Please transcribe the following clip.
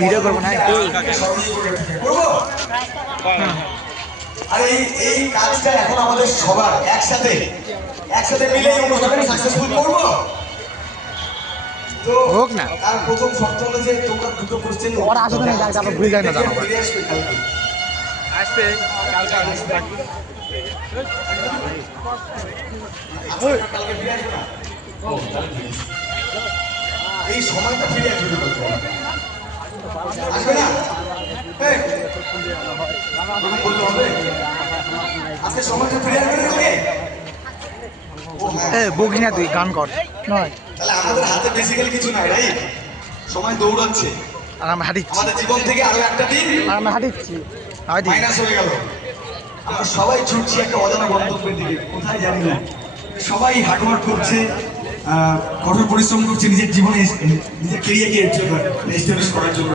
Video করবো না আর এই কাজটা এখন আমাদের সবার একসাথে মিলে এই অনুষ্ঠানটা সাকসেসফুল করব। তো হোক না তার প্রথম শর্ত হলো যে তোমরা দুটো কোশ্চেন ওরা আসবে না তারপর ভুলে যায় না জানো আসবে কালকে এই সময়টা ফিরে আসবে আসবে না বলতে হবে আজকে সময়টা ফিরে আসবে না বকি না তুই গান কর নয় তাহলে আমাদের হাতে বেসিক্যালি কিছু নাই রাইট সময় দৌড়াচ্ছে আর আমরা হাঁটিচ্ছি আমাদের জীবন থেকে আরো একটা দিন আর আমরা হাঁটিচ্ছি মাইনাস হয়ে গেল আমরা সবাই ছুটছি একটা অজানা গন্তব্যের দিকে কোথায় জানি না সবাই হার্ডওয়ার্ক করছে কঠোর পরিশ্রম করছে নিজের জীবনে নিজের কেরিয়ারকে এস্টাবলিশ করার জন্য